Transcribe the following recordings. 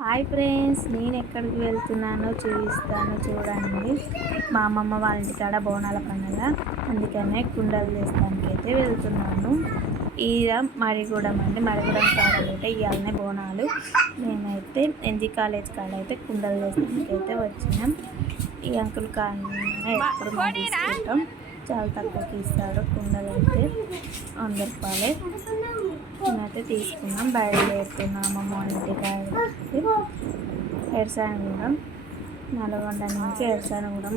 Hi friends, నేను ఎక్కడికి వెళ్తున్నానో చూపిస్తాను చూడండి. మా అమ్మమ్మ వాళ్ళ ఇంటికాడ బోనాల పండుగ, అందుకనే కుండలు తీస్తానికి అయితే వెళ్తున్నాను. ఈడ మరిగూడెం అండి, మరిగూడెం కాడ అయితే ఇవాళనే బోనాలు. మేమైతే ఎన్జీ కాలేజ్ కాడ అయితే కుండలు తీస్తానికి అయితే వచ్చినాం. ఈ అంకుల్ కాడ ఎప్పుడు మేము తీసుకుంటాం, చాలా తక్కువకి ఇస్తాడు కుండలు అయితే 100 రూపాయలే. మేమైతే తీసుకున్నాం, బయలుదేరుతున్నాం అమ్మమ్మ ఇంటికాడికి. ఎర్సానగూడెం, నల్గొండ నుంచి ఎర్సానగూడెం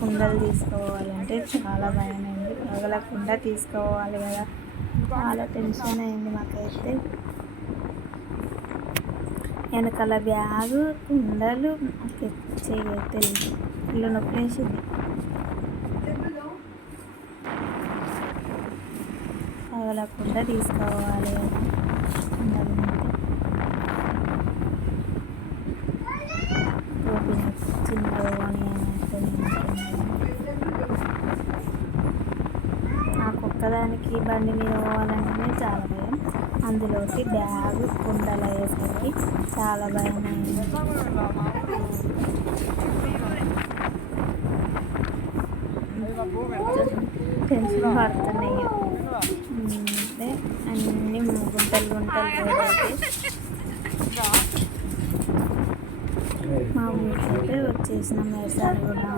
కుండలు తీసుకోవాలంటే చాలా భయమైంది, పగలకుండా తీసుకోవాలి కదా, చాలా టెన్షన్ అయింది మాకైతే. వెనకాల బ్యాగు, కుండలు అయితే ఇల్లు నొప్పేసింది. పగలకుండా తీసుకోవాలి కదా కుండలు. చిన్నగా నాకు ఒక్కదానికి బండి మీద పోవాలంటేనే చాలా భయం, అందులోకి బ్యాగు కుండలు అయ్యేసరికి చాలా భయం అయింది. టెన్షన్ పడుతున్నాయి, అంటే అన్నీ గుంటలు మా ఊరికైతే వచ్చేసినాం. ఎర్సానగూడెం